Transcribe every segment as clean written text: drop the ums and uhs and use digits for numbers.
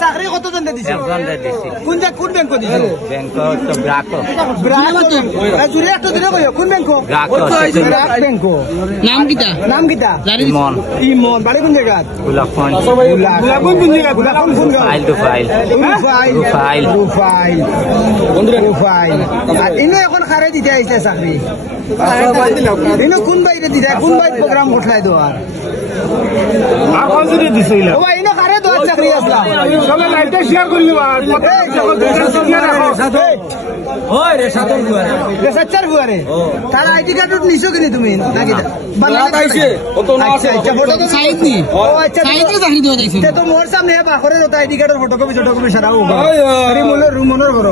চাকরি কতজন দিছে কোন ব্যাংক দিছে ব্যাংক তো ব্রাক জুড়ে একটা দিলে কই কোন ব্যাংক ব্রাক ব্যাংক নাম কিটা ইমন বাড়ি কোন জায়গা গোলাপগঞ্জ কোন জায়গা গোলাপগঞ্জ কোন গাঁও রুফাইল আর ইনো এখন খারে দিতে আইছে চাকরি ইনো কোন বাইরে দিতে কোন বাইরে প্রোগ্রাম উঠাই দেওয়ার ইনো খারে দেওয়ার চাকরি আসলাম শেয়ার করলি সচ্চার বুয়ারে তারা আইডি কার্ড নিছো কিনি তুমি নাকি তো মোর সামনে বাখরে আইডি কার্ডের ফটোকপি সারা রুমনের ঘর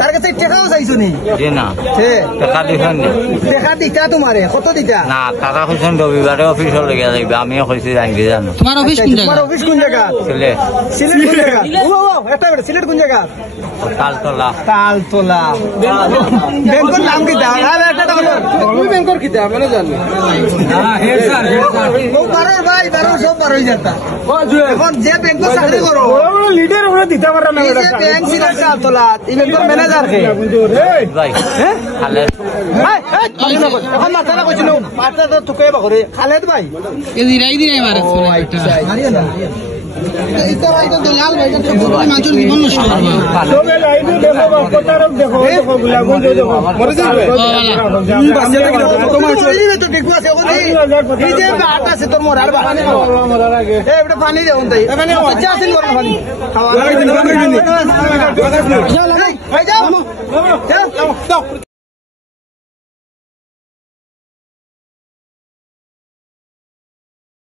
তার কাছে টাকাও চাইছো নি দেখা দিতা তোমারে কত দিতা না টাকা খুঁজছেন রবিবারে অফিস লেগে যাইবে আমিও খুঁজছি জানতে জানো তোমার অফিস কোন জায়গা সিলেট কোন জায়গা সিলেট কোন জায়গা তালতলা ব্যাংকের নাম কি দাও তুমি ব্যাংকের কি দাও মানে জানি ভাই সব পার হয়ে যেতা এখন যে ব্যাংক চাকরি করো লিডার ওরা দিতে পারে না ব্যাংক সিলেট তালতলা এই ব্যাংকের ম্যানেজার কে ভাই খালেদ এখন মাথাটা কইছিল মাথাটা তোকে বাকরে খালেদ ভাই এই দিরাই মারে মারিয়া না মানুষের জীবন নষ্ট পানি দেওয়া